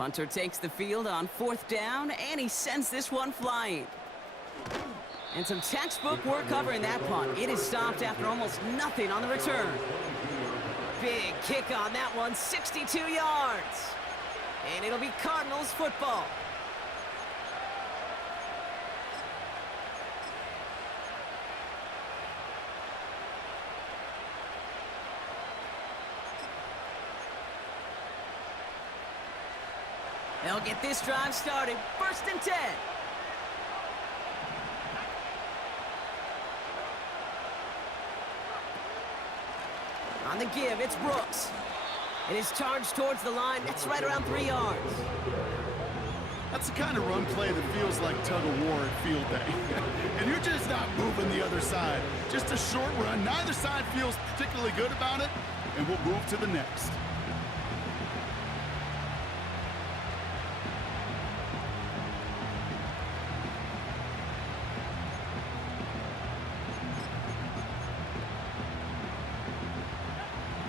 Punter takes the field on 4th down, and he sends this one flying. And some textbook work covering that punt. It is stopped after almost nothing on the return. Big kick on that one, 62 yards. And it'll be Cardinals football. They'll get this drive started. 1st and 10. On the give, it's Brooks. It is charged towards the line. That's right around 3 yards. That's the kind of run play that feels like tug-of-war at field day. And you're just not moving the other side. Just a short run. Neither side feels particularly good about it, and we'll move to the next.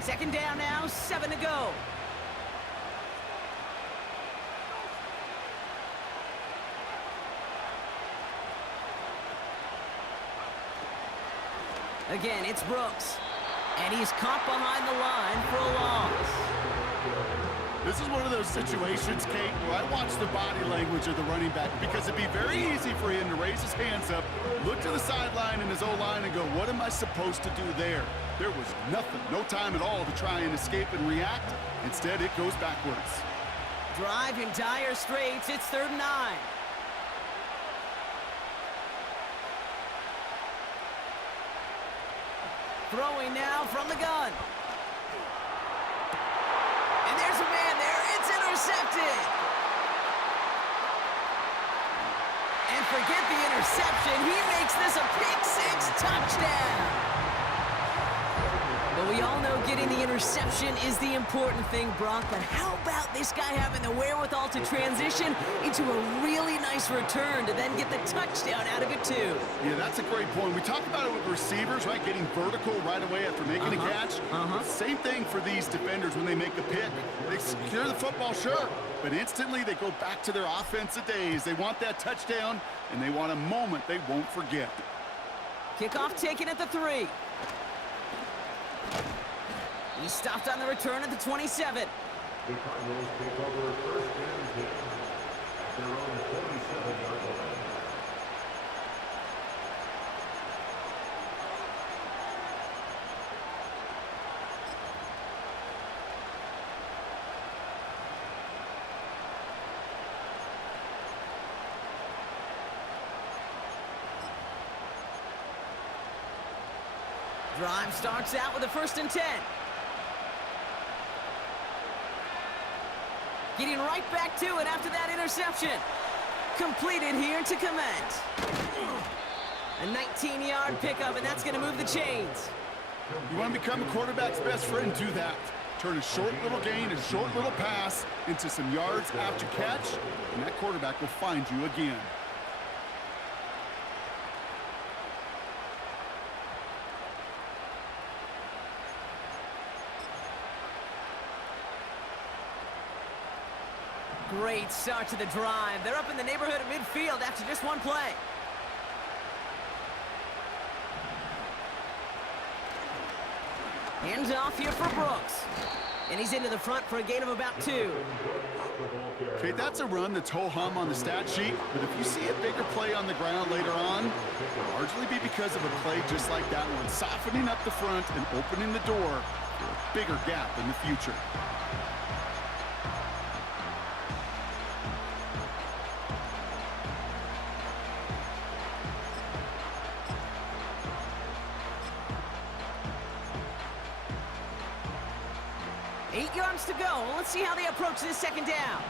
Second down now, 7 to go. Again, it's Brooks. And he's caught behind the line for a loss. This is one of those situations, Kate, where I watch the body language of the running back because it'd be very easy for him to raise his hands up, look to the sideline in his O-line and go, what am I supposed to do there? There was nothing, no time at all to try and escape and react. Instead, it goes backwards. Drive in dire straits. It's 3rd and 9. Throwing now from the gun. And there's a man there. It's intercepted. And forget the interception. He makes this a pick-6 touchdown. But we all know getting the interception is the important thing, Brock. But how about this guy having the wherewithal to transition into a really nice return to then get the touchdown out of it, too? Yeah, that's a great point. We talk about it with receivers, right? Getting vertical right away after making a catch. Same thing for these defenders when they make a pick. They secure the football, sure, but instantly they go back to their offensive days. They want that touchdown, and they want a moment they won't forget. Kickoff taken at the 3. He stopped on the return at the 27. The Cardinals take over 1st and 10. Their own 27-yard line. Drive starts out with a 1st and 10. Getting right back to it after that interception. Completed here to commence. A 19-yard pickup, and that's going to move the chains. You want to become a quarterback's best friend, do that. Turn a short little gain, a short little pass into some yards after catch, and that quarterback will find you again. Great start to the drive. They're up in the neighborhood of midfield after just one play. Hands off here for Brooks. And he's into the front for a gain of about 2. Okay, that's a run that's ho-hum on the stat sheet, but if you see a bigger play on the ground later on, it'll largely be because of a play just like that one, softening up the front and opening the door for a bigger gap in the future. To go. Let's see how they approach this 2nd down.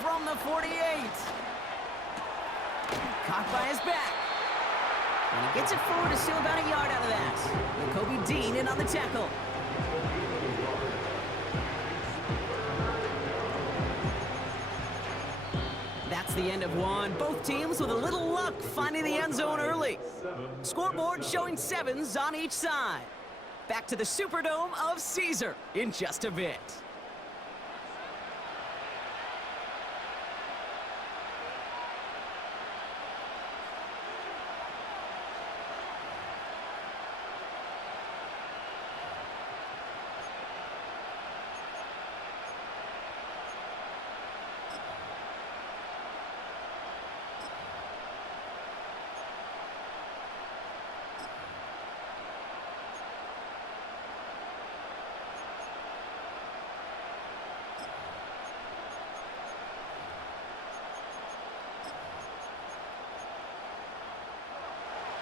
From the 48. Caught by his back. And he gets it forward to steal about a yard out of that. Kobe Dean in on the tackle. the end of one. Both teams with a little luck finding the end zone early. Scoreboard showing 7s on each side. Back to the Superdome of Caesar in just a bit.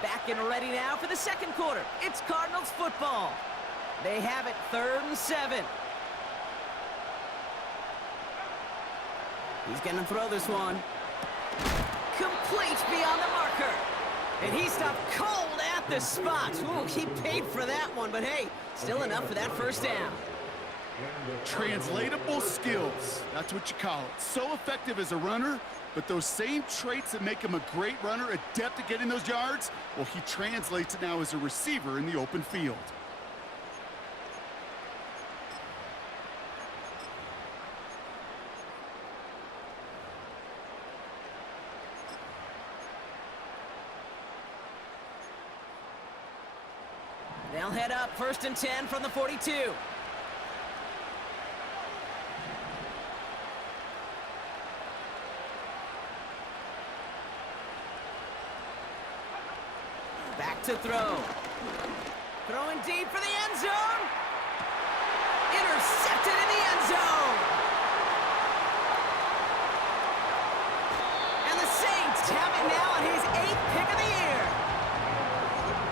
Back and ready now for the second quarter. It's Cardinals football. They have it 3rd and 7. He's going to throw this one. Complete beyond the marker. And he stopped cold at the spot. Ooh, he paid for that one, but hey, still enough for that first down. Translatable skills. That's what you call it. So effective as a runner, but those same traits that make him a great runner, adept at getting those yards, well, he translates it now as a receiver in the open field. They'll head up 1st and 10 from the 42. Back to throw. Throwing deep for the end zone. Intercepted in the end zone. And the Saints have it now on his 8th pick of the year.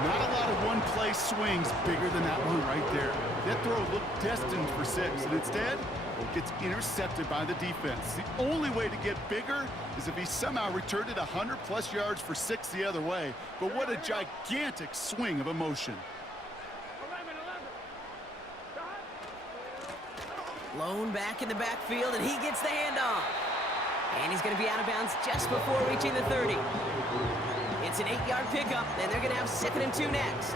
Not a lot of one-play swings bigger than that one right there. That throw looked destined for 6, and instead, it gets intercepted by the defense. The only way to get bigger is if he somehow returned it 100-plus yards for 6 the other way. But what a gigantic swing of emotion. Blown back in the backfield, and he gets the handoff. And he's going to be out of bounds just before reaching the 30. It's an 8-yard pickup, and they're going to have 2nd and 2 next.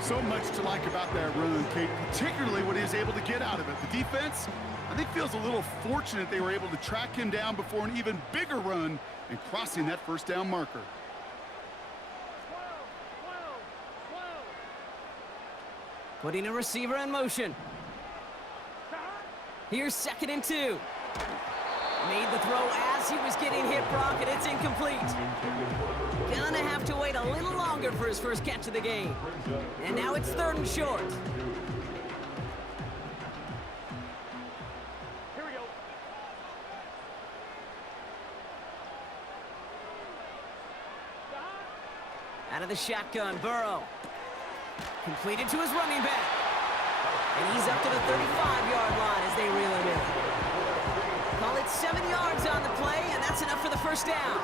So much to like about that run, Kate, particularly what he was able to get out of it. The defense, I think, feels a little fortunate they were able to track him down before an even bigger run and crossing that first down marker. Putting a receiver in motion. Here's 2nd and 2. Made the throw as he was getting hit, Brock, and it's incomplete. Gonna have to wait a little longer for his first catch of the game. And now it's 3rd and short. Here we go. Out of the shotgun, Burrow. Completed to his running back. And he's up to the 35-yard line as they reel him in. Call it 7 yards on the play, and that's enough for the first down.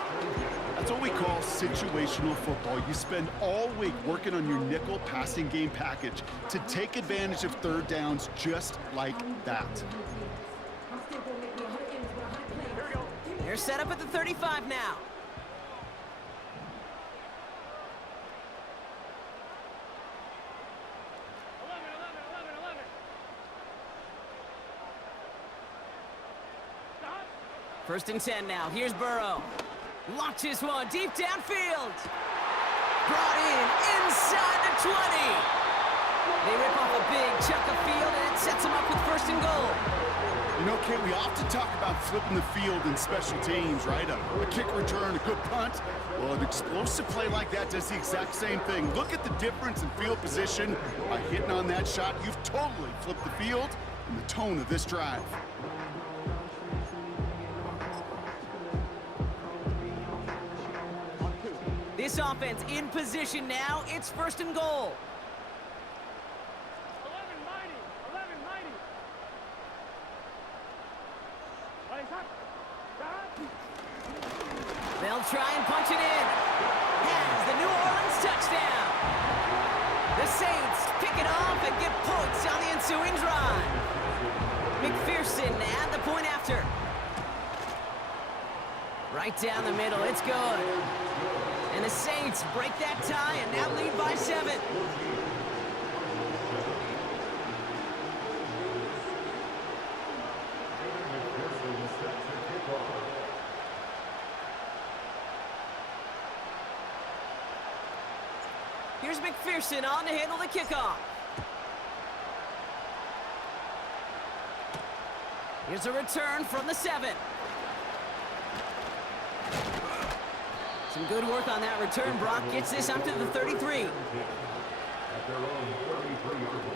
That's what we call situational football. You spend all week working on your nickel passing game package to take advantage of 3rd downs just like that. They're set up at the 35 now. First and 10 now. Here's Burrow. Launches one deep downfield. Brought in inside the 20. They rip off a big chunk of field, and it sets them up with 1st and goal. You know, Kate, we often talk about flipping the field in special teams, right? A kick return, a good punt. Well, an explosive play like that does the exact same thing. Look at the difference in field position by hitting on that shot. You've totally flipped the field and the tone of this drive. This offense in position now. It's 1st and goal. 11 mighty. They'll try and punch it in. Has the New Orleans touchdown. The Saints pick it off and get points on the ensuing drive. McPherson at the point after. Right down the middle, it's good. And the Saints break that tie and now lead by 7. Here's McPherson on to handle the kickoff. Here's a return from the 7. Some good work on that return. Brock gets this up to the 33. At their own 33-yard line.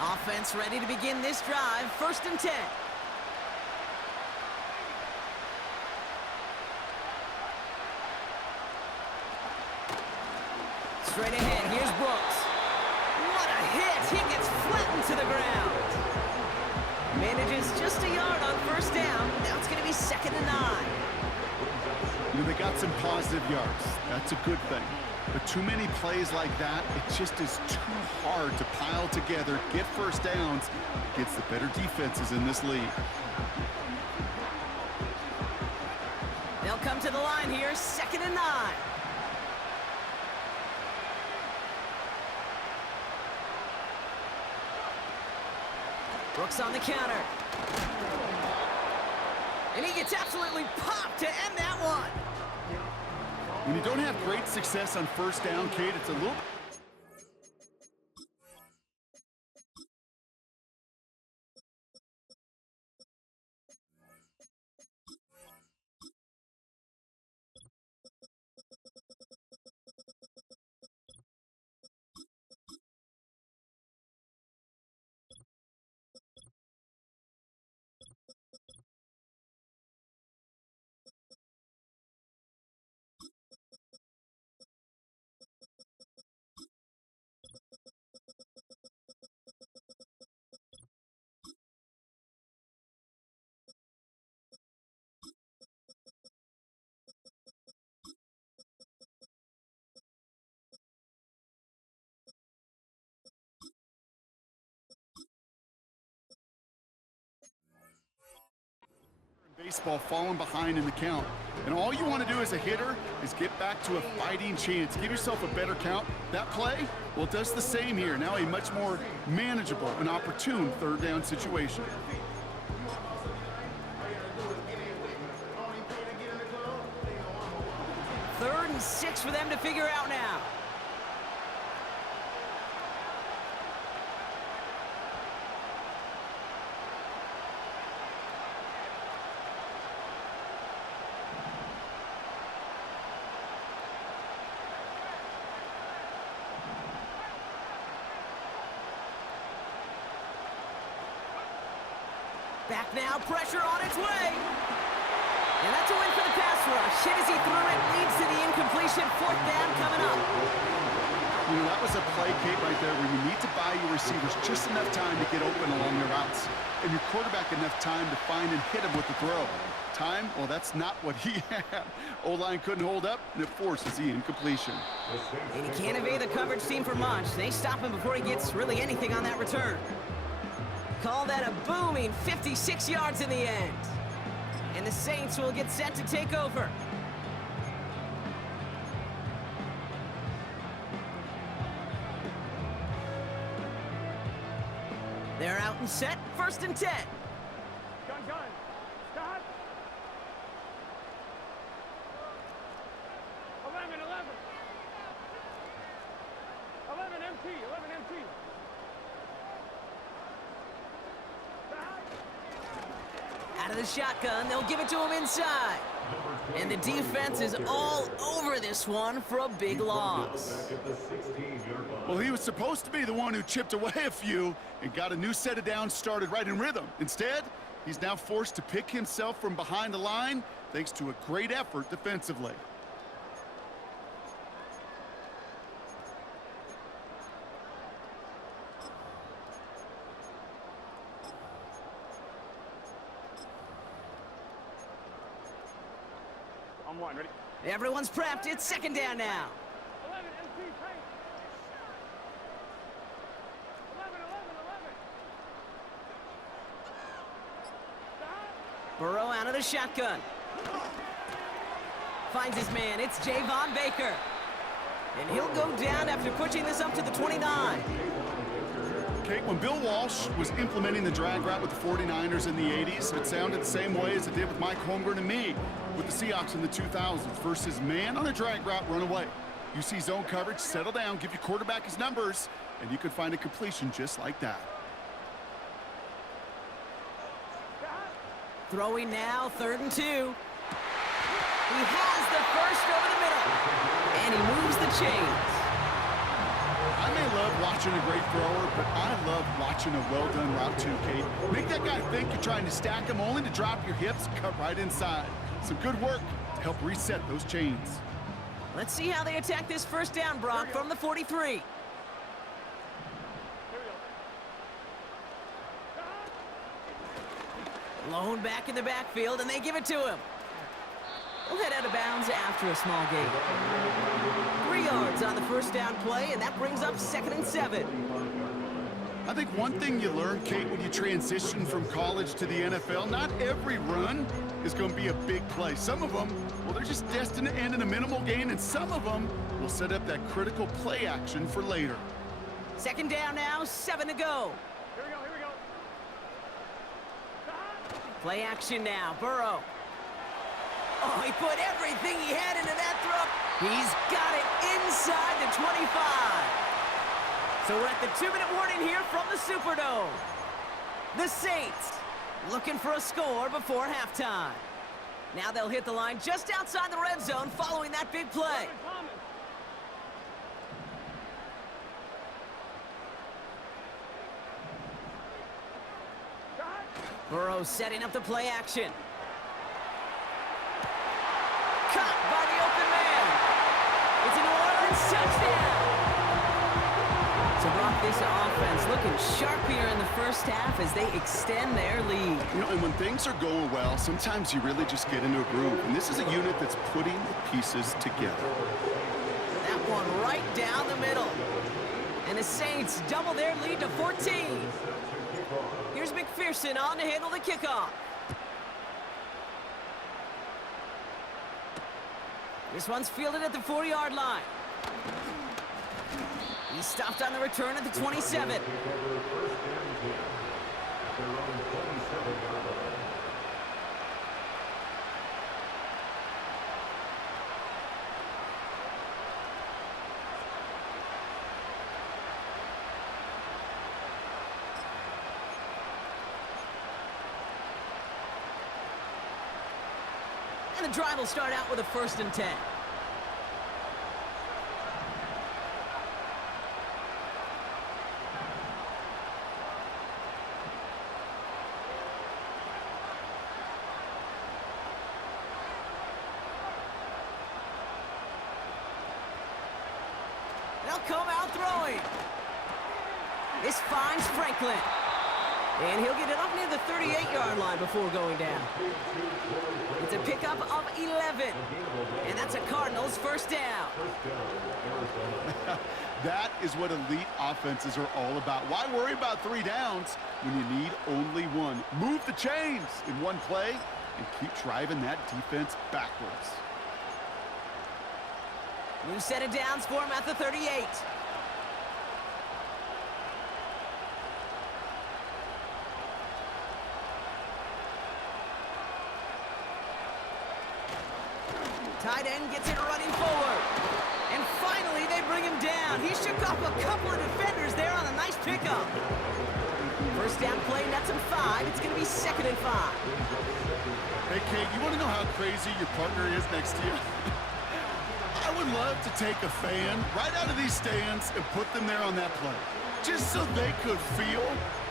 Offense ready to begin this drive. 1st and 10. Straight ahead, here's Brooks. What a hit! He gets flattened to the ground. Manages just a yard on 1st down. Now it's going to be 2nd and 9. You know, they got some positive yards. That's a good thing. But too many plays like that, it just is too hard to pile together, get 1st downs against the better defenses in this league. They'll come to the line here, 2nd and 9. Brooks on the counter. And he gets absolutely popped to end that one. When you don't have great success on 1st down, Kate, it's a little... Baseball falling behind in the count. And all you want to do as a hitter is get back to a fighting chance. Give yourself a better count. That play, well, it does the same here. Now a much more manageable and opportune 3rd down situation. Third and 6 for them to figure out now. Back now, pressure on its way. And that's a win for the pass rush. Hit as he threw it, leads to the incompletion. 4th down coming up. You know, that was a play, Kate, right there where you need to buy your receivers just enough time to get open along their routes. And your quarterback enough time to find and hit him with the throw. Time, well, that's not what he had. O-line couldn't hold up, and it forces the incompletion. And he can't evade the coverage team for much. They stop him before he gets really anything on that return. Call that a booming 56 yards in the end. And the Saints will get set to take over. They're out and set, 1st and 10. Gun. Stop. 11. 11 MT. 11 MT. Out of the shotgun, they'll give it to him inside. And the defense is all over this one for a big loss. Well, he was supposed to be the one who chipped away a few and got a new set of downs started right in rhythm. Instead, he's now forced to pick himself from behind the line thanks to a great effort defensively. On one, ready? Everyone's prepped. It's second down now. 11, MT, tight. 11, 11, 11. Stop. Burrow out of the shotgun. Finds his man. It's Javon Baker. And he'll go down after pushing this up to the 29. Kate, when Bill Walsh was implementing the drag route with the 49ers in the 80s, it sounded the same way as it did with Mike Holmgren and me with the Seahawks in the 2000s. Versus man on a drag route, run away. You see zone coverage, settle down, give your quarterback his numbers, and you could find a completion just like that. Throwing now, 3rd and 2. He has the first over the middle. And he moves the chains. I may love watching a great thrower, but I love watching a well-done route too, Kate. Make that guy think you're trying to stack him only to drop your hips, cut right inside. Some good work to help reset those chains. Let's see how they attack this first down, Brock, from the 43. Here we go. Lone back in the backfield, and they give it to him. He'll head out of bounds after a small gain. 3 yards on the first down play, and that brings up 2nd and 7. I think one thing you learn, Kate, when you transition from college to the NFL, not every run is going to be a big play. Some of them, well, they're just destined to end in a minimal gain, and some of them will set up that critical play action for later. 2nd down now, 7 to go. Here we go, here we go. Stop. Play action now, Burrow. Oh, he put everything he had into that throw. He's got it inside the 25. So we're at the 2-minute warning here from the Superdome. The Saints looking for a score before halftime. Now they'll hit the line just outside the red zone following that big play. Thomas. Stop. Burrow setting up the play action. Caught by the open man. It's a New Orleans touchdown. So Brock, this offense looking sharp here in the first half as they extend their lead. You know, and when things are going well, sometimes you really just get into a groove. And this is a unit that's putting the pieces together. That one right down the middle. And the Saints double their lead to 14. Here's McPherson on to handle the kickoff. This one's fielded at the 4-yard line. He stopped on the return at the 27. And the drive will start out with a 1st and 10. They'll come out throwing. This finds Franklin. And he'll get it up near the 38-yard line before going down. It's a pickup of 11. And that's a Cardinals first down. That is what elite offenses are all about. Why worry about 3 downs when you need only 1? Move the chains in one play and keep driving that defense backwards. New set of downs for him at the 38. Tight end gets it running forward. And finally, they bring him down. He shook off a couple of defenders there on a nice pickup. First down play, nets him 5. It's going to be 2nd and 5. Hey, Kate, you want to know how crazy your partner is next to you? I would love to take a fan right out of these stands and put them there on that play, just so they could feel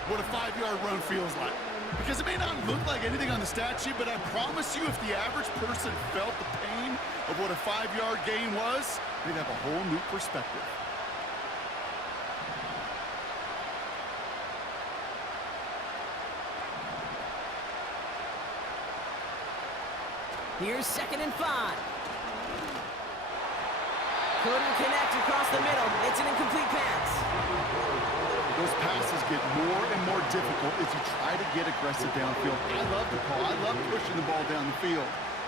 what a 5-yard run feels like. Because it may not look like anything on the stat sheet, but I promise you if the average person felt the pain of what a 5-yard gain was, they'd have a whole new perspective. Here's 2nd and 5. Couldn't connect across the middle. It's an incomplete pass. Those passes get more and more difficult as you try to get aggressive downfield. I love the call. I love pushing the ball down the field.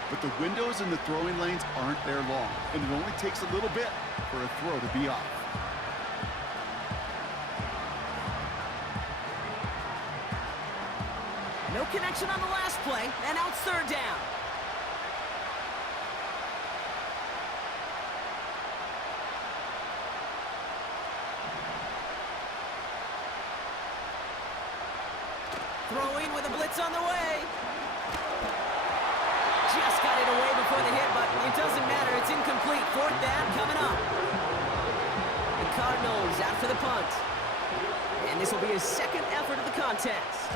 But the windows in the throwing lanes aren't there long, and it only takes a little bit for a throw to be off. No connection on the last play, and now it's third down. Throwing with a blitz on the way. Just got it away before the hit, but it doesn't matter. It's incomplete. Fourth down coming up. The Cardinals after the punt. And this will be his second effort of the contest.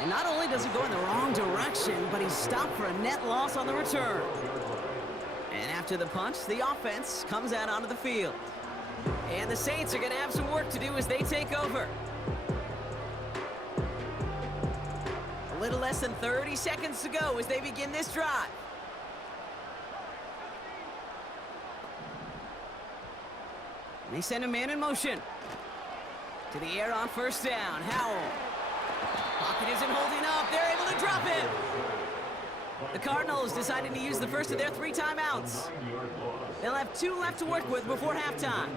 And not only does he go in the wrong direction, but he's stopped for a net loss on the return. And after the punt, the offense comes out onto the field. And the Saints are going to have some work to do as they take over. A little less than 30 seconds to go as they begin this drive. And they send a man in motion. To the air on first down. Howell. Pocket isn't holding up. They're able to drop him. The Cardinals deciding to use the first of their 3 timeouts. They'll have 2 left to work with before halftime.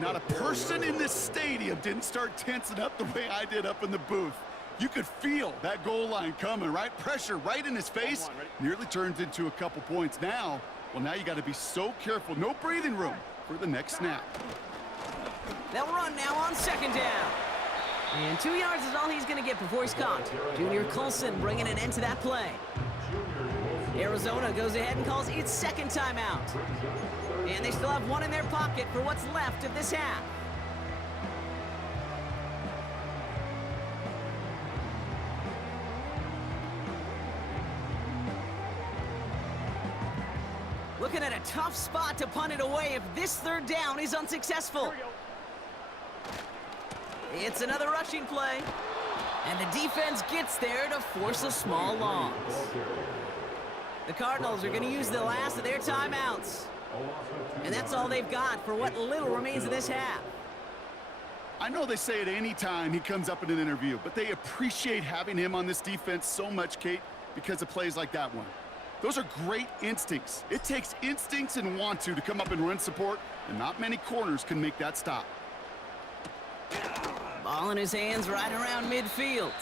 Not a person in this stadium didn't start tensing up the way I did up in the booth. You could feel that goal line coming, right? Pressure right in his face. Nearly turns into a couple points now. Well, now you got to be so careful. No breathing room for the next snap. They'll run now on second down. And 2 yards is all he's going to get before he's caught. Junior Colson bringing an end to that play. Arizona goes ahead and calls its second timeout. And they still have 1 in their pocket for what's left of this half. Looking at a tough spot to punt it away if this third down is unsuccessful. It's another rushing play. And the defense gets there to force a small loss. The Cardinals are going to use the last of their timeouts. And that's all they've got for what little remains of this half. I know they say it any time he comes up in an interview, but they appreciate having him on this defense so much, Kate, because of plays like that one. Those are great instincts. It takes instincts and want to come up and run support, and not many corners can make that stop. Ball in his hands right around midfield.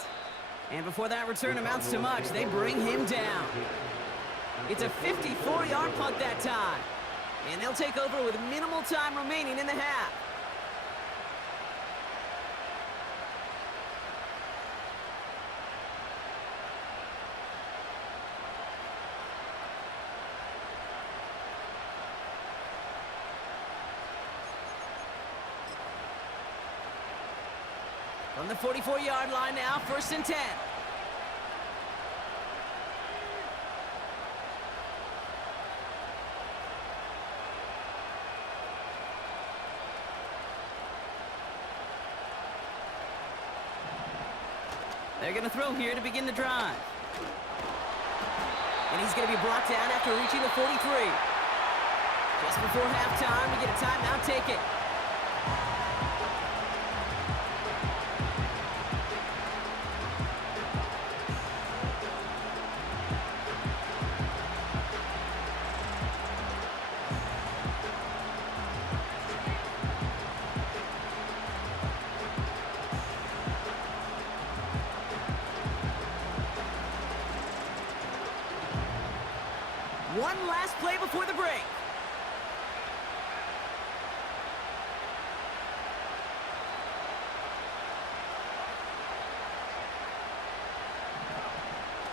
And before that return amounts to much, they bring him down. It's a 54-yard punt that time. And they'll take over with minimal time remaining in the half. From the 44-yard line now, 1st and 10. They're going to throw here to begin the drive. And he's going to be brought down after reaching the 43. Just before halftime, we get a timeout taken. One last play before the break.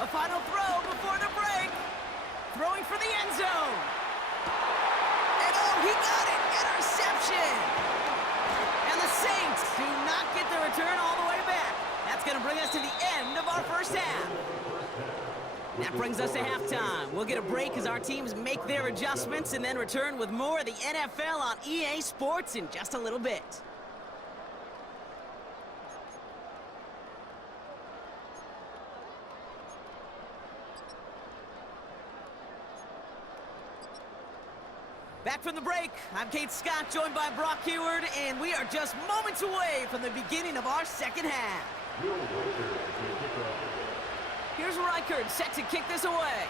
A final throw before the break. Throwing for the end zone. And oh, he got it! Interception! And the Saints do not get the return all the way back. That's going to bring us to the end of our first half. That brings us to halftime. We'll get a break as our teams make their adjustments and then return with more of the NFL on EA Sports in just a little bit. Back from the break, I'm Kate Scott, joined by Brock Heward, and we are just moments away from the beginning of our second half. Here's Reichert, set to kick this away.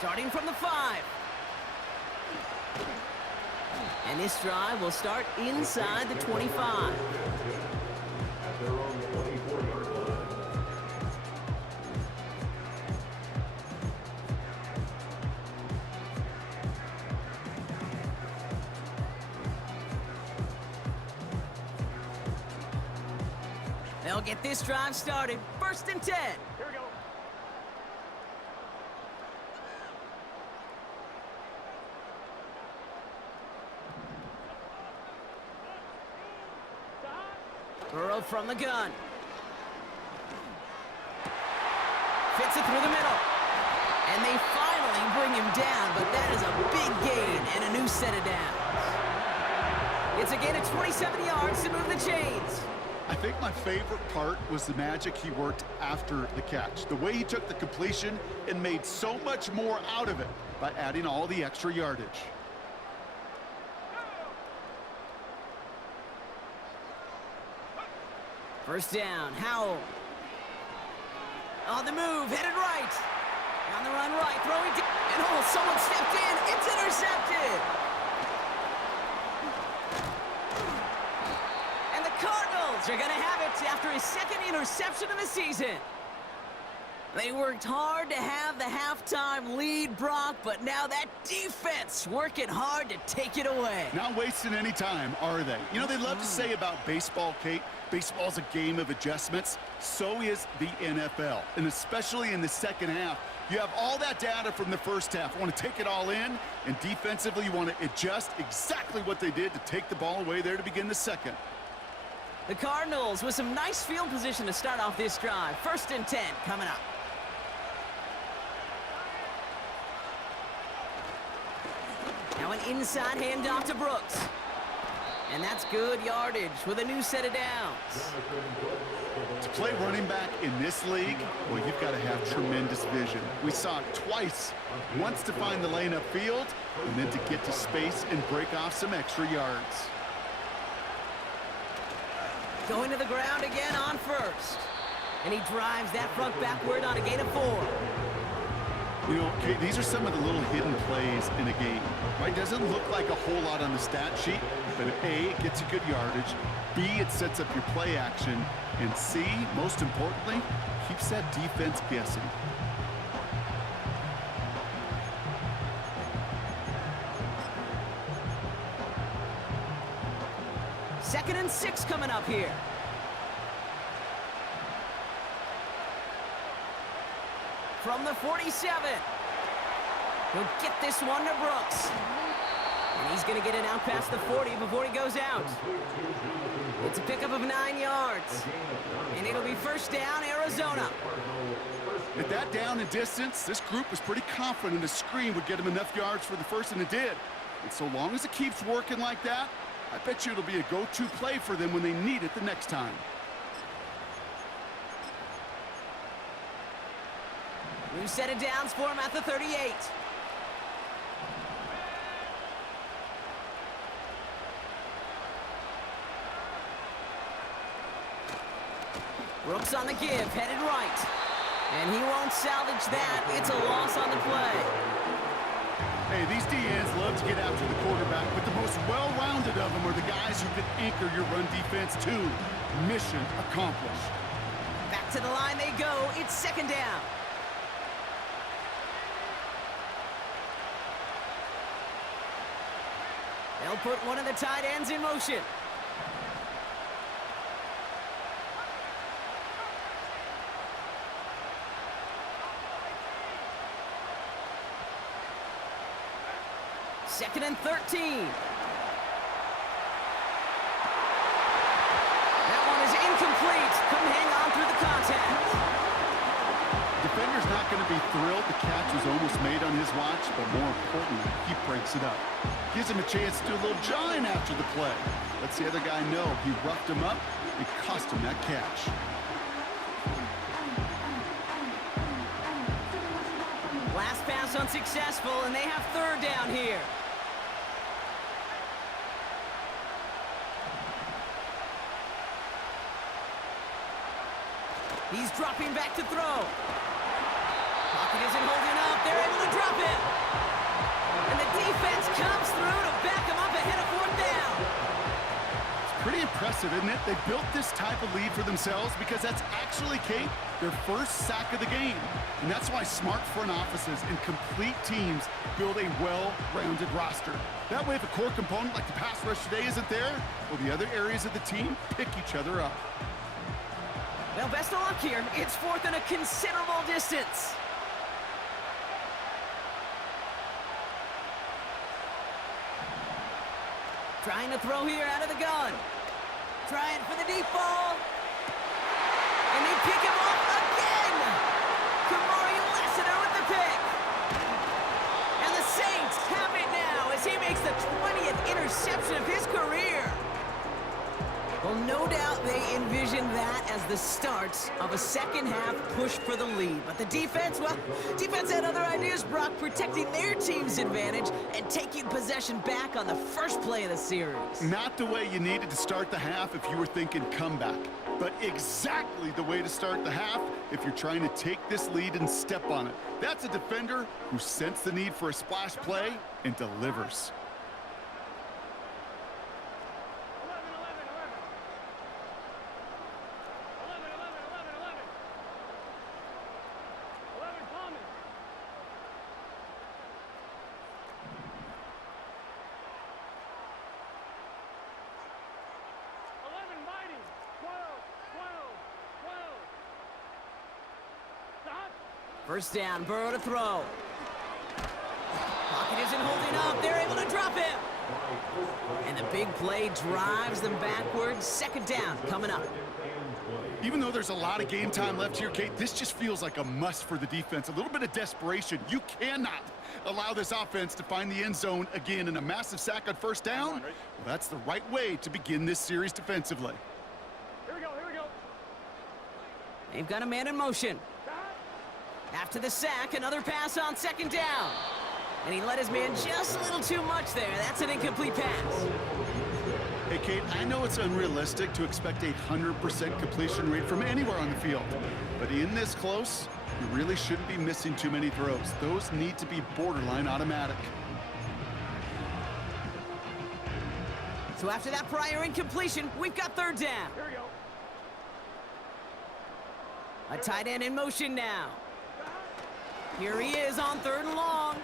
Starting from the 5. And this drive will start inside the 25. At their own 24-yard line. They'll get this drive started. 1st and 10. Here we go. Burrow from the gun. Fits it through the middle. And they finally bring him down, but that is a big gain and a new set of downs. It's a gain of 27 yards to move the chains. I think my favorite part was the magic he worked after the catch. The way he took the completion and made so much more out of it by adding all the extra yardage. First down, Howell. On the move, headed right. On the run right, throwing down. And oh, someone stepped in. It's intercepted. And the Cardinals are going to have it after his 2nd interception of the season. They worked hard to have the halftime lead, Brock, but now that defense working hard to take it away. Not wasting any time, are they? You know, they love to say about baseball, Kate, baseball's a game of adjustments. So is the NFL, and especially in the second half. You have all that data from the first half. You want to take it all in, and defensively you want to adjust exactly what they did to take the ball away there to begin the second. The Cardinals with some nice field position to start off this drive. 1st and 10 coming up. Now an inside handoff to Brooks. And that's good yardage with a new set of downs. To play running back in this league, well, you've got to have tremendous vision. We saw it twice. Once to find the lane upfield, and then to get to space and break off some extra yards. Going to the ground again on 1st. And he drives that front backward on a gain of 4. You know, Kate, these are some of the little hidden plays in a game, right? Doesn't look like a whole lot on the stat sheet, but A, it gets a good yardage, B, it sets up your play action, and C, most importantly, keeps that defense guessing. Second and 6 coming up here. From the 47. He'll get this one to Brooks. And he's going to get it out past the 40 before he goes out. It's a pickup of 9 yards. And it'll be 1st down, Arizona. At that down and distance, this group was pretty confident a screen would get him enough yards for the first, and it did. And so long as it keeps working like that, I bet you it'll be a go-to play for them when they need it the next time. New set of downs for him at the 38. Brooks on the give, headed right. And he won't salvage that. It's a loss on the play. Hey, these DNs love to get after the quarterback, but the most well-rounded of them are the guys who can anchor your run defense too. Mission accomplished. Back to the line they go. It's 2nd down. They'll put one of the tight ends in motion. Second and 13. That one is incomplete. Couldn't hang on through the contact. Defender's not going to be thrilled the catch was almost made on his watch, but more importantly, he breaks it up. Gives him a chance to do a little jawing after the play. Lets the other guy know he roughed him up and cost him that catch. unsuccessful, and they have third down here. He's dropping back to throw. Pocket isn't holding up. They're able to drop it. And the defense comes through to back him up ahead of fourth down. Pretty impressive, isn't it? They built this type of lead for themselves because that's actually, Kate, their first sack of the game. And that's why smart front offices and complete teams build a well-rounded roster. That way, if a core component like the pass rush today isn't there, well, the other areas of the team pick each other up. Well, best of luck here. It's fourth and a considerable distance. Trying to throw here out of the gun. Trying for the deep ball. And they pick him off again. Kamari Lassiter with the pick. And the Saints have it now as he makes the 20th interception of his career. Well, no doubt they envisioned that as the start of a second-half push for the lead. But the defense, well, defense had other ideas, Brock, protecting their team's advantage and taking possession back on the first play of the series. Not the way you needed to start the half if you were thinking comeback, but exactly the way to start the half if you're trying to take this lead and step on it. That's a defender who sensed the need for a splash play and delivers. 12. First down, Burrow to throw. Pocket isn't holding up. They're able to drop him. And the big play drives them backwards. Second down coming up. Even though there's a lot of game time left here, Kate, this just feels like a must for the defense. A little bit of desperation. You cannot allow this offense to find the end zone again, in a massive sack on first down. Well, that's the right way to begin this series defensively. Here we go, here we go. They've got a man in motion. After the sack, another pass on second down. And he let his man just a little too much there. That's an incomplete pass. Hey, Kate, I know it's unrealistic to expect a 100% completion rate from anywhere on the field. But in this close, you really shouldn't be missing too many throws. Those need to be borderline automatic. So after that prior incompletion, we've got third down. Here we go. A tight end in motion now. Here he is on third and long.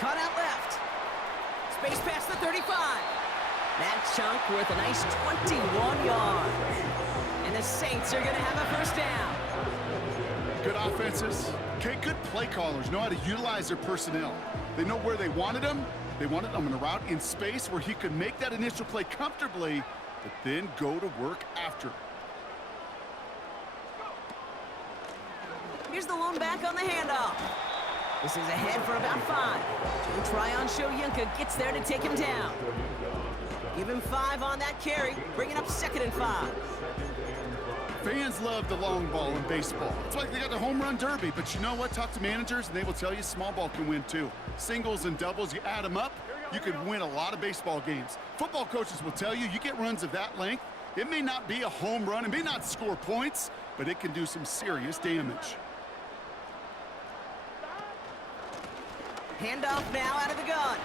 Cut out left. Space past the 35. That chunk worth a nice 21 yards. And the Saints are going to have a first down. Good offenses. Okay, good play callers know how to utilize their personnel. They know where they wanted them. They wanted them in a route in space where he could make that initial play comfortably, but then go to work after. Here's the lone back on the handoff. This is ahead for about 5. Joe Tryon-Shoyinka gets there to take him down. Give him 5 on that carry, bringing up second and 5. Fans love the long ball in baseball. It's like they got the home run derby, but you know what? Talk to managers and they will tell you small ball can win too. Singles and doubles, you add them up, you can win a lot of baseball games. Football coaches will tell you, you get runs of that length, it may not be a home run, it may not score points, but it can do some serious damage. Handoff now out of the gun.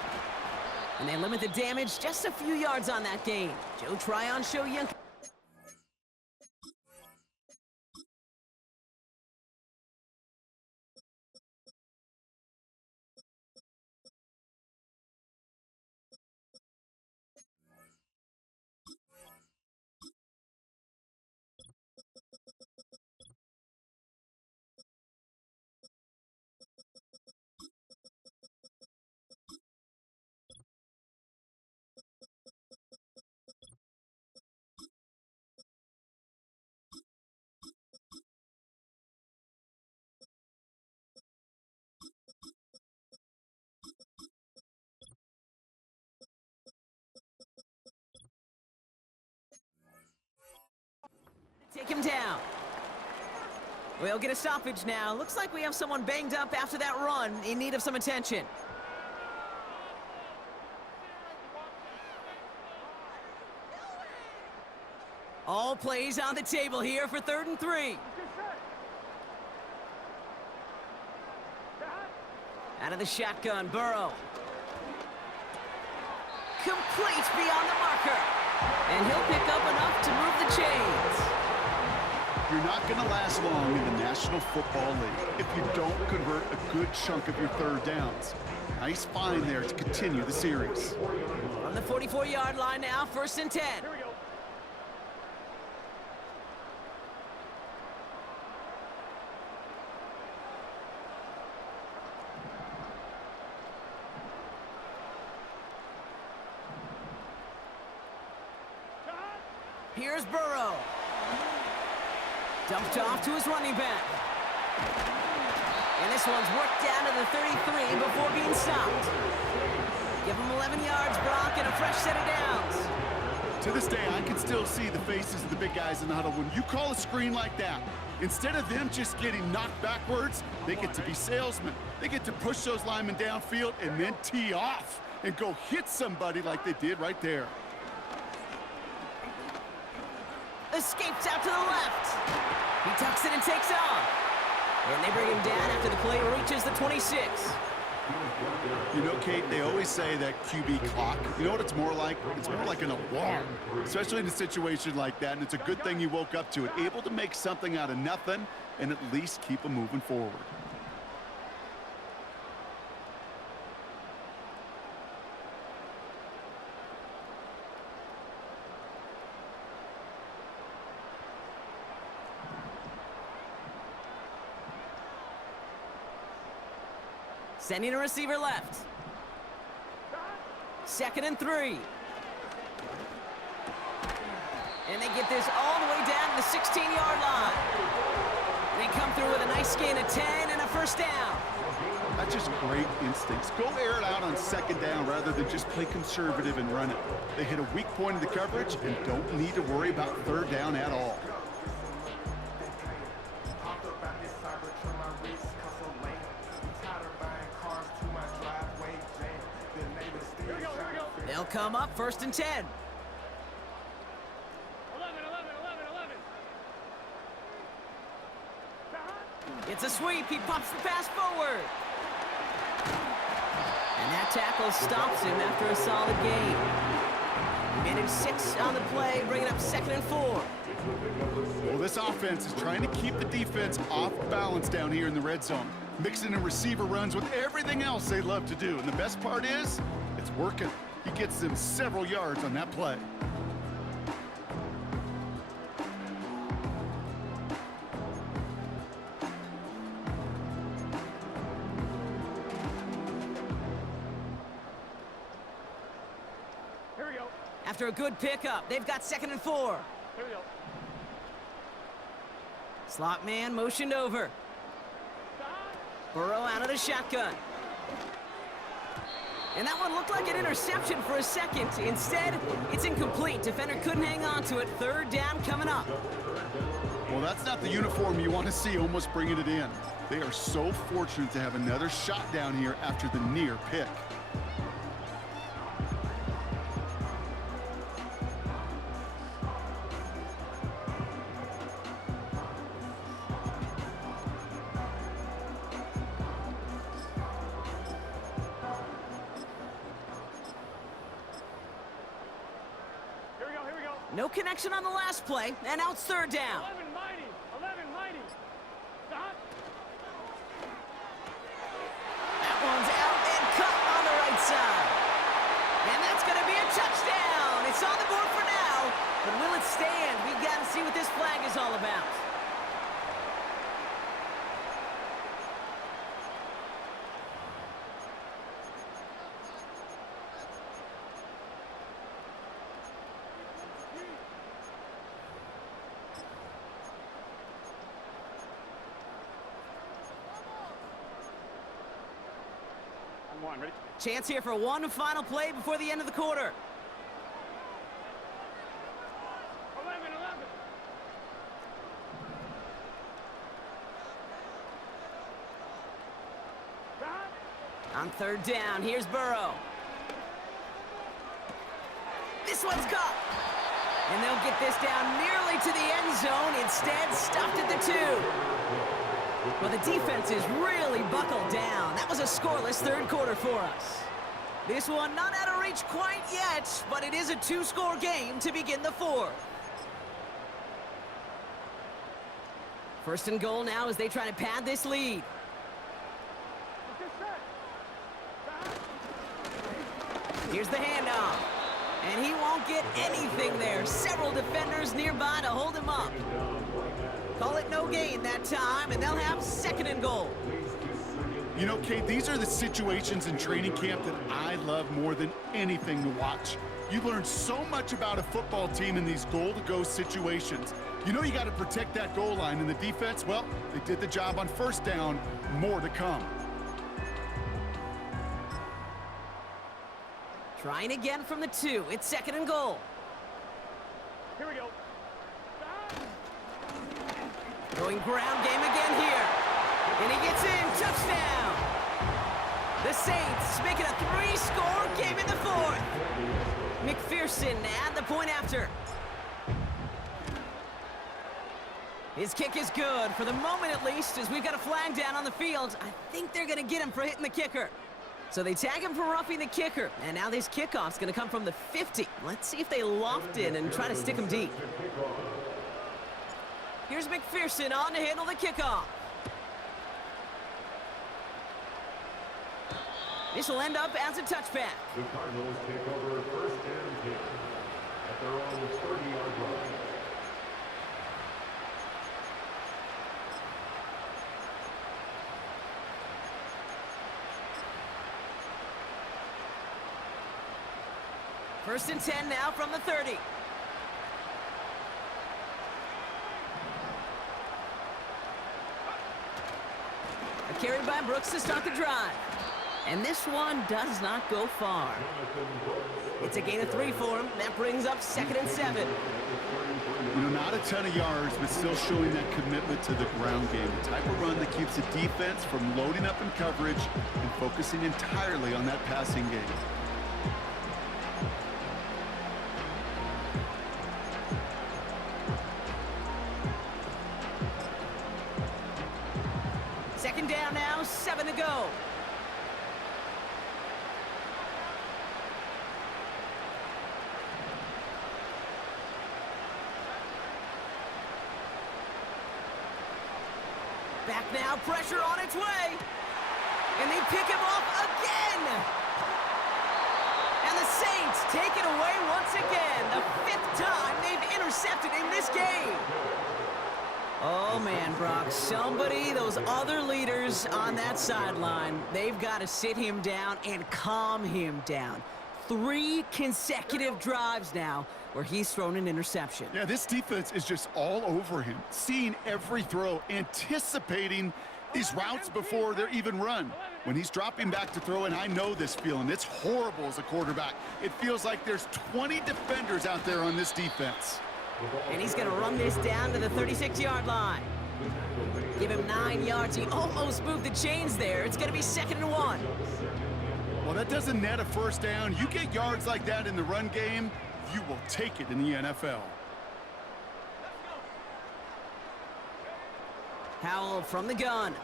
And they limit the damage just a few yards on that gain. Joe Tryon-Shoyinka. Take him down. We'll get a stoppage now. Looks like we have someone banged up after that run, in need of some attention. All plays on the table here for 3rd and 3. Out of the shotgun, Burrow. Complete beyond the marker. And he'll pick up enough to move the chains. You're not going to last long in the National Football League if you don't convert a good chunk of your 3rd downs. Nice find there to continue the series. From the 44-yard line now, 1st and 10. Here we go. Here's Burrow. Dumped off to his running back. And this one's worked down to the 33 before being stopped. Give him 11 yards, Brock, and a fresh set of downs. To this day, I can still see the faces of the big guys in the huddle. When you call a screen like that, instead of them just getting knocked backwards, they get to be salesmen. They get to push those linemen downfield and then tee off and go hit somebody like they did right there. Escapes out to the left. He tucks it and takes off. And they bring him down after the play reaches the 26. You know, Kate, they always say that QB clock. You know what it's more like? It's more like an alarm, especially in a situation like that. And it's a good thing you woke up to it, able to make something out of nothing and at least keep them moving forward. Sending a receiver left. 2nd and 3. And they get this all the way down to the 16-yard line. They come through with a nice gain of 10 and a 1st down. That's just great instincts. Go air it out on 2nd down rather than just play conservative and run it. They hit a weak point of the coverage and don't need to worry about 3rd down at all. They'll come up 1st and 10. 11, 11, 11, 11. It's a sweep. He pops the pass forward. And that tackle stops him after a solid gain. He managed 6 on the play, bringing up 2nd and 4. Well, this offense is trying to keep the defense off balance down here in the red zone, mixing in receiver runs with everything else they love to do. And the best part is, it's working. He gets them several yards on that play. Here we go. After a good pickup, they've got 2nd and 4. Here we go. Slot man motioned over. Burrow out of the shotgun. And that one looked like an interception for a second. Instead, it's incomplete. Defender couldn't hang on to it. 3rd down coming up. Well, that's not the uniform you want to see almost bringing it in. They are so fortunate to have another shot down here after the near pick. No connection on the last play, and now it's 3rd down. 11 mighty. 11 mighty. That one's out and cut on the right side. And that's going to be a touchdown. It's on the board for now, but will it stand? We got to see what this flag is all about. One, ready? Chance here for one final play before the end of the quarter. 11, 11. On third down, here's Burrow. This one's caught. And they'll get this down nearly to the end zone. Instead, stuffed at the 2. Well, the defense is really buckled down. That was a scoreless third quarter for us. This one not out of reach quite yet, but it is a 2-score game to begin the 4th. First and goal now as they try to pad this lead. Here's the handoff. And he won't get anything there. Several defenders nearby to hold him up. Call it no gain that time, and they'll have second and goal. You know, Kate, these are the situations in training camp that I love more than anything to watch. You learn so much about a football team in these goal-to-go situations. You know you got to protect that goal line, and the defense, well, they did the job on first down. More to come. Trying again from the 2. It's second and goal. Here we go. Going ground game again here. And he gets in. Touchdown. The Saints make it a 3-score game in the 4th. McPherson at the point after. His kick is good, for the moment at least, as we've got a flag down on the field. I think they're going to get him for hitting the kicker. So they tag him for roughing the kicker. And now this kickoff's going to come from the 50. Let's see if they loft in and try to stick him deep. Here's McPherson on to handle the kickoff. This will end up as a touchback. The Cardinals take over first and 10 at their own 30-yard line. First and 10 now from the 30. A carry by Brooks to start the drive. And this one does not go far. It's a gain of 3 for him. That brings up second and 7. You know, not a ton of yards, but still showing that commitment to the ground game. The type of run that keeps the defense from loading up in coverage and focusing entirely on that passing game. Second down now, 7 to go. Back now, pressure on its way. And they pick him off again. And the Saints take it away once again. The 5th time they've intercepted in this game. Oh, man, Brock, those other leaders on that sideline, they've got to sit him down and calm him down. 3 consecutive drives now where he's thrown an interception. Yeah, this defense is just all over him, seeing every throw, anticipating these routes before they're even run. When he's dropping back to throw, and I know this feeling, it's horrible as a quarterback. It feels like there's 20 defenders out there on this defense. And he's going to run this down to the 36-yard line. Give him 9 yards. He almost moved the chains there. It's going to be second and 1. Well, that doesn't net a first down. You get yards like that in the run game, you will take it in the NFL. Howell from the gun.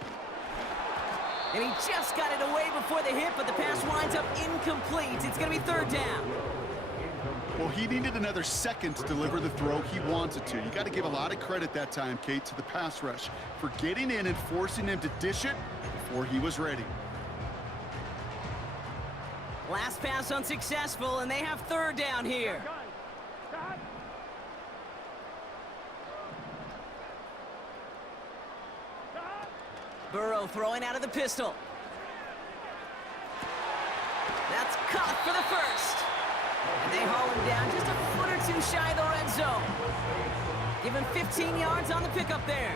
And he just got it away before the hit, but the pass winds up incomplete. It's going to be third down. Well, he needed another second to deliver the throw he wanted to. You got to give a lot of credit that time, Kate, to the pass rush for getting in and forcing him to dish it before he was ready. Last pass unsuccessful, and they have third down here. Burrow throwing out of the pistol. That's caught for the first. And they haul him down just a foot or 2 shy of the red zone. Give him 15 yards on the pickup there.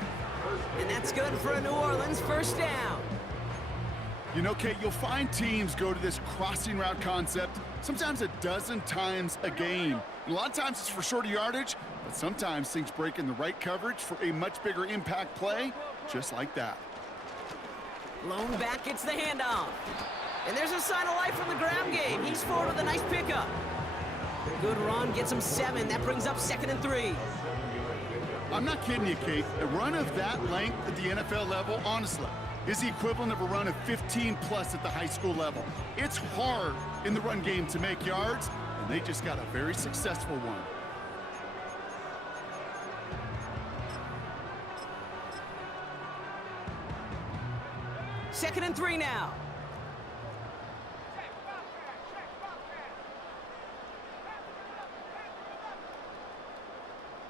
And that's good for a New Orleans first down. You know, Kate, you'll find teams go to this crossing route concept sometimes a dozen times a game. And a lot of times it's for shorter yardage, but sometimes things break in the right coverage for a much bigger impact play, just like that. Blown back, it's the handoff. And there's a sign of life from the ground game. He's forward with a nice pickup. Good run, gets him 7. That brings up 2nd and 3. I'm not kidding you, Kate. A run of that length at the NFL level, honestly, is the equivalent of a run of 15+ at the high school level. It's hard in the run game to make yards, and they just got a very successful one. Second and 3 now.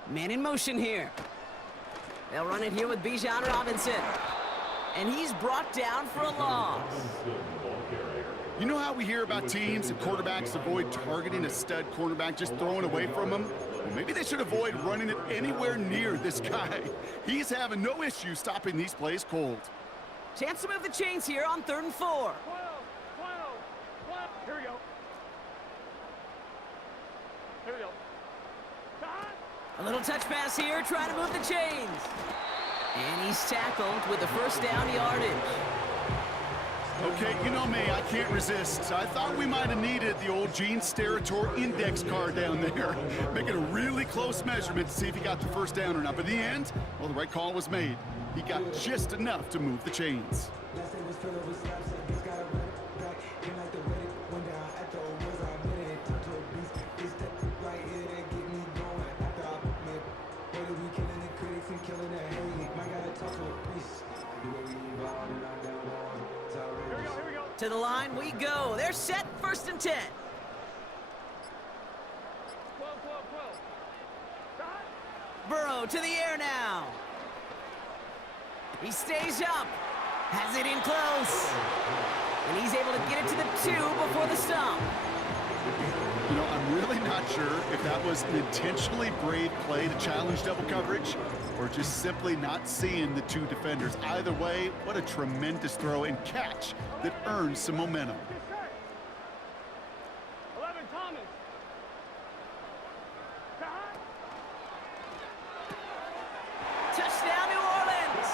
Man in motion here. They'll run it here with Bijan Robinson. And he's brought down for a loss. You know how we hear about teams and quarterbacks avoid targeting a stud cornerback, just throwing away from him? Well, maybe they should avoid running it anywhere near this guy. He's having no issue stopping these plays cold. Chance to move the chains here on 3rd and 4. 12. Here we go. Here we go. A little touch pass here, trying to move the chains. And he's tackled with the first down yardage. Okay, you know me, I can't resist. I thought we might have needed the old Gene Steratore index card down there. Making a really close measurement to see if he got the first down or not. But in the end, well, the right call was made. He got just enough to move the chains. To the line we go. They're set, 1st and 10. 12. Burrow to the air now. He stays up. Has it in close. And he's able to get it to the 2 before the stop. You know, I'm really not sure if that was an intentionally brave play to challenge double coverage or just simply not seeing the 2 defenders. Either way, what a tremendous throw and catch that earns some momentum. 11, Thomas. Touchdown, New Orleans!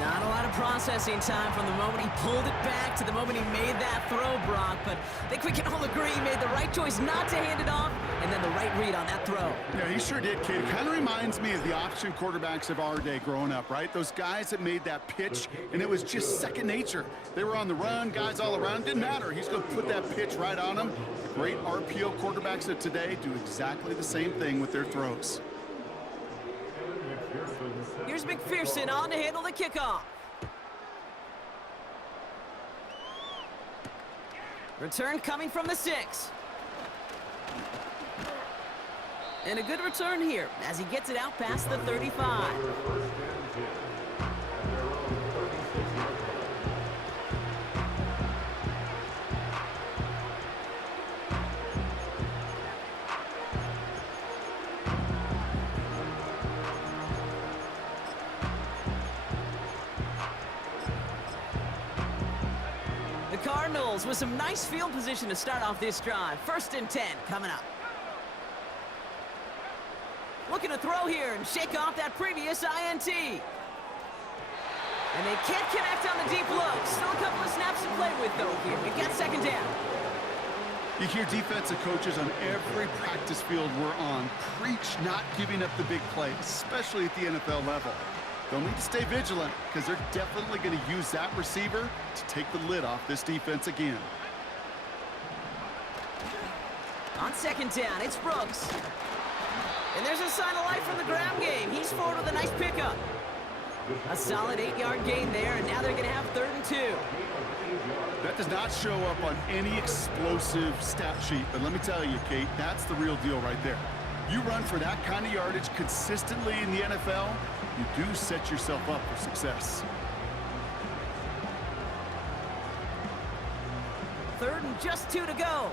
Not a lot of processing time from the moment he pulled it back to the moment he made that throw, Brock, but I think we can all agree he made the right choice not to hand it off, and then the right read on that throw. Yeah, he sure did, kid. It kind of reminds me of the option quarterbacks of our day growing up, right? Those guys that made that pitch, and it was just second nature. They were on the run, guys all around. Didn't matter. He's going to put that pitch right on them. The great RPO quarterbacks of today do exactly the same thing with their throws. Here's McPherson on to handle the kickoff. Return coming from the 6. And a good return here as he gets it out past the 35. The Cardinals with some nice field position to start off this drive. 1st and 10 coming up. Looking to throw here and shake off that previous INT. And they can't connect on the deep look. Still a couple of snaps to play with, though, here. We've got 2nd down. You hear defensive coaches on every practice field we're on preach not giving up the big play, especially at the NFL level. They'll need to stay vigilant because they're definitely going to use that receiver to take the lid off this defense again. On 2nd down, it's Brooks. And there's a sign of life from the ground game. He's forward with a nice pickup. A solid 8-yard gain there, and now they're going to have 3rd and 2. That does not show up on any explosive stat sheet, but let me tell you, Kate, that's the real deal right there. You run for that kind of yardage consistently in the NFL, you do set yourself up for success. 3rd and just 2 to go.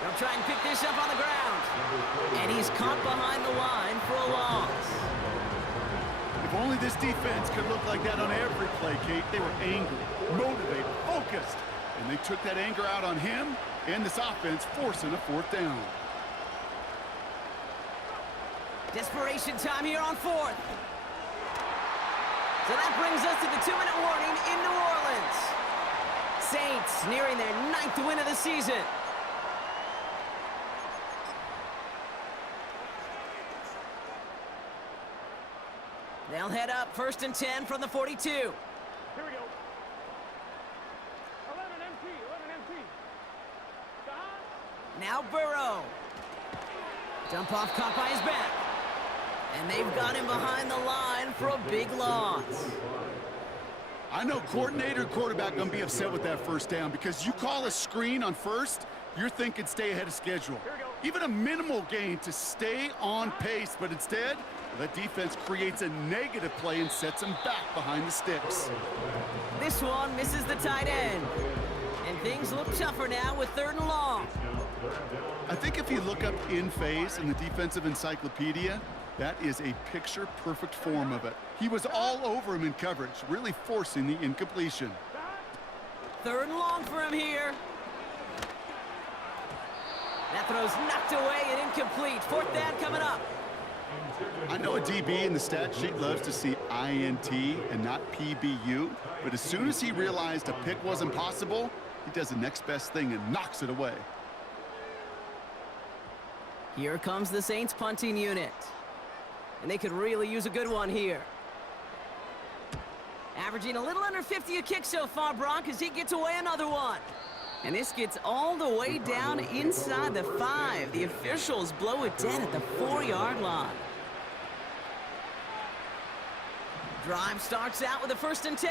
They'll try and pick this up on the ground. And he's caught behind the line for a loss. If only this defense could look like that on every play, Kate. They were angry, motivated, focused, and And they took that anger out on him and this offense, forcing a 4th down. Desperation time here on 4th. So that brings us to the 2-minute warning in New Orleans. Saints nearing their 9th win of the season. They'll head up 1st and 10 from the 42. Here we go. 11 MT, 11 MT. Stop. Now Burrow. Dump off caught by his back. And they've got him behind the line for a big loss. I know coordinator and quarterback going to be upset with that 1st down because you call a screen on 1st, you're thinking stay ahead of schedule. Even a minimal gain to stay on pace, but instead, that defense creates a negative play and sets him back behind the sticks. This one misses the tight end. And things look tougher now with 3rd and long. I think if you look up in phase in the defensive encyclopedia, that is a picture-perfect form of it. He was all over him in coverage, really forcing the incompletion. 3rd and long for him here. That throw's knocked away and incomplete. 4th down coming up. I know a DB in the stat sheet loves to see INT and not PBU, but as soon as he realized a pick wasn't possible, he does the next best thing and knocks it away. Here comes the Saints punting unit. And they could really use a good one here. Averaging a little under 50 a kick so far, Brock, as he gets away another one. And this gets all the way down inside the 5. The officials blow it dead at the 4-yard line. Drive starts out with a 1st and 10.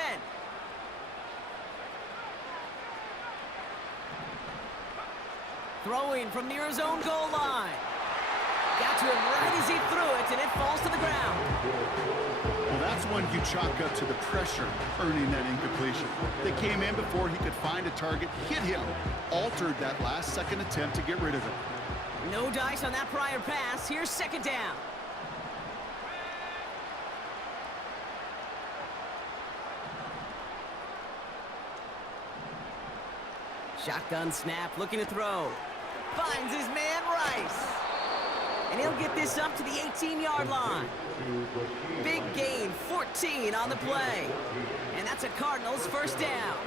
Throwing from near his own goal line. Got to him right as he threw it, and it falls to the ground. Well, that's one you chalk up to the pressure earning that incompletion. They came in before he could find a target, hit him, altered that last-second attempt to get rid of it. No dice on that prior pass. Here's 2nd down. Shotgun snap, looking to throw. Finds his man Rice. And he'll get this up to the 18-yard line. Big gain, 14 on the play. And that's a Cardinals 1st down.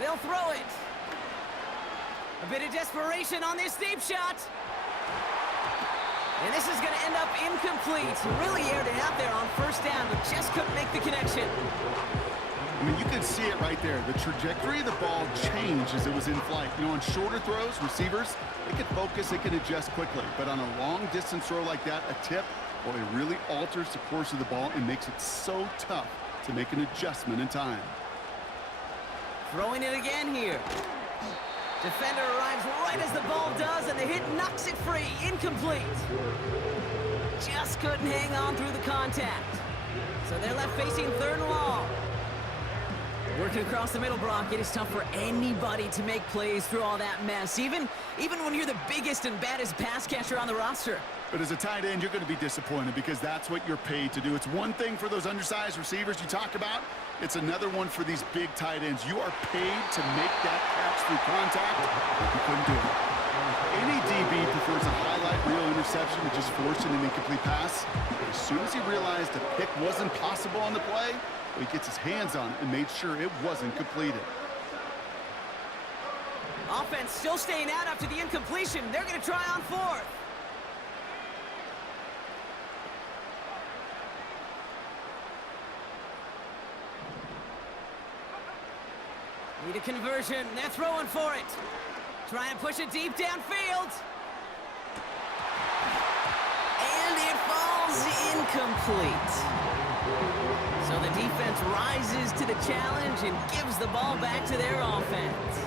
They'll throw it. A bit of desperation on this deep shot. And this is going to end up incomplete. Really aired it out there on 1st down, but just couldn't make the connection. I mean, you can see it right there. The trajectory of the ball changed as it was in flight. You know, on shorter throws, receivers, they can focus, they can adjust quickly. But on a long-distance throw like that, a tip, well, it really alters the course of the ball and makes it so tough to make an adjustment in time. Throwing it again here. Defender arrives right as the ball does, and the hit knocks it free. Incomplete. Just couldn't hang on through the contact. So they're left facing 3rd and long. Working across the middle, Brock, it is tough for anybody to make plays through all that mess, even when you're the biggest and baddest pass catcher on the roster. But as a tight end, you're going to be disappointed because that's what you're paid to do. It's one thing for those undersized receivers you talk about. It's another one for these big tight ends. You are paid to make that catch through contact, but you couldn't do it. Any DB prefers a highlight reel interception with just forcing an incomplete pass. But as soon as he realized a pick wasn't possible on the play, he gets his hands on it and made sure it wasn't completed. Offense still staying out after the incompletion. They're going to try on 4th. Need a conversion. They're throwing for it. Trying to push it deep downfield. And it falls incomplete. So the defense rises to the challenge and gives the ball back to their offense.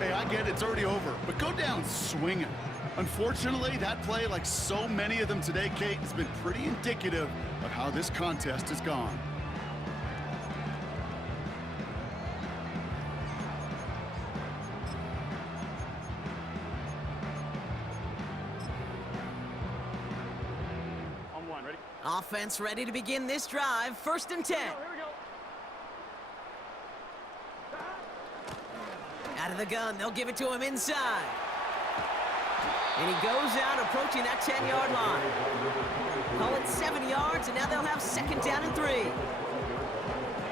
Hey, I get it, it's already over, but go down swinging. Unfortunately, that play, like so many of them today, Kate, has been pretty indicative of how this contest has gone. Ready? Offense ready to begin this drive. 1st and 10. Here we go. Out of the gun, they'll give it to him inside. And he goes out approaching that 10-yard line. Call it 7 yards, and now they'll have 2nd down and 3.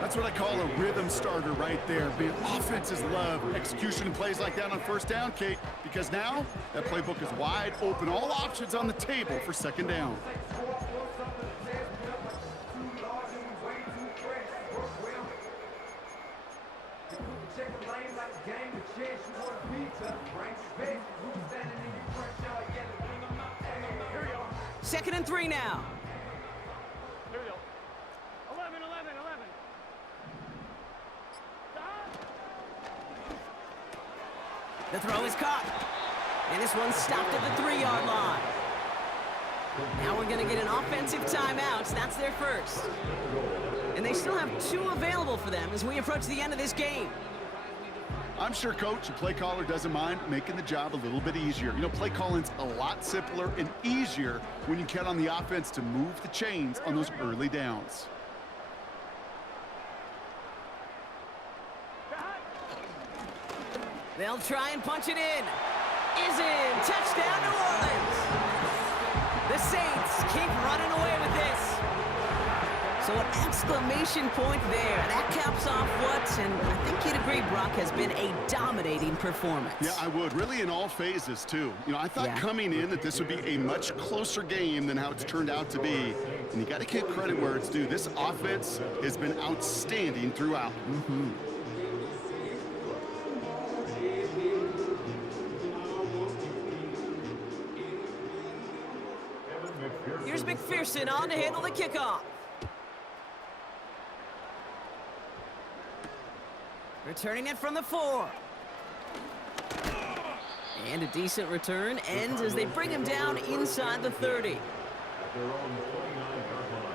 That's what I call a rhythm starter right there. Being offenses love execution and plays like that on 1st down, Kate, because now that playbook is wide open. All options on the table for 2nd down. Here we go. 2nd and 3 now. Here we go. 11. The throw is caught. And this one's stopped at the 3-yard line. Now we're going to get an offensive timeout. That's their first. And they still have 2 available for them as we approach the end of this game. I'm sure, Coach, the play caller doesn't mind making the job a little bit easier. You know, play calling's a lot simpler and easier when you count on the offense to move the chains on those early downs. They'll try and punch it in. Is in. Touchdown, New Orleans. The Saints keep running away with this. So an exclamation point there. That caps off what, and I think you'd agree, Brock, has been a dominating performance. Yeah, I would. Really in all phases, too. You know, I thought coming in that this would be a much closer game than how it's turned out to be. And you got to give credit where it's due. This offense has been outstanding throughout. Here's McPherson on to handle the kickoff. Returning it from the 4. And a decent return ends as they bring him down inside the 30. Their own 29-yard line.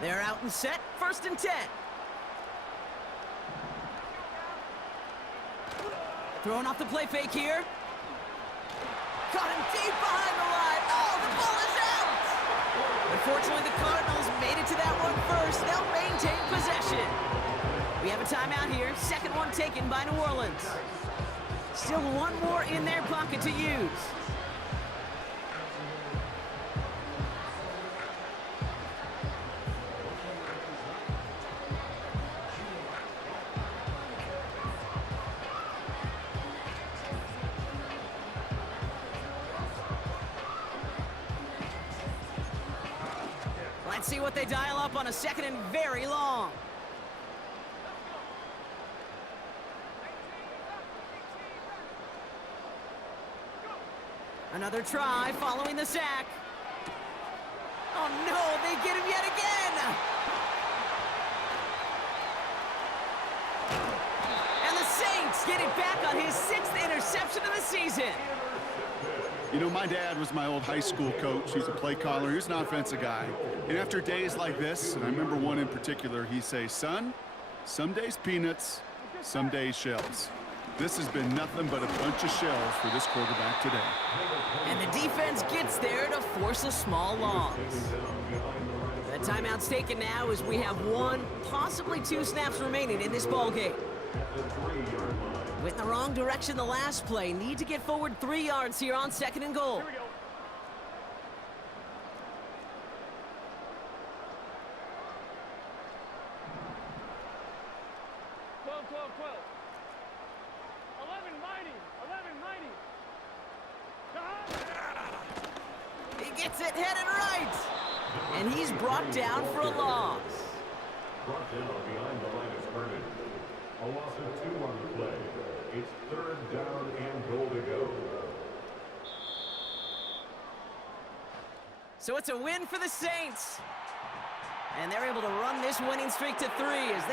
They're out and set. 1st and 10. Throwing off the play fake here. Caught him deep behind the line. Oh, the ball is out! Unfortunately, the Cardinals made it to that one first. They'll maintain possession. We have a timeout here. 2nd one taken by New Orleans. Still one more in their pocket to use. Let's see what they dial up on a 2nd and very long. Another try following the sack. Oh no, they get him yet again! And the Saints get it back on his 6th interception of the season. You know, my dad was my old high school coach. He's a play caller. He was an offensive guy. And after days like this, and I remember one in particular, he'd say, son, some days peanuts, some days shells. This has been nothing but a bunch of shells for this quarterback today. And the defense gets there to force a small loss. The timeout's taken now as we have 1, possibly 2 snaps remaining in this ball game. Went in the wrong direction the last play. Need to get forward 3 yards here on 2nd and goal. Here we go. He gets it headed right. And he's brought down for a loss. Brought down behind the line of scrimmage. A loss of 2 on the play. It's 3rd down and goal to go. So it's a win for the Saints. And they're able to run this winning streak to 3 as they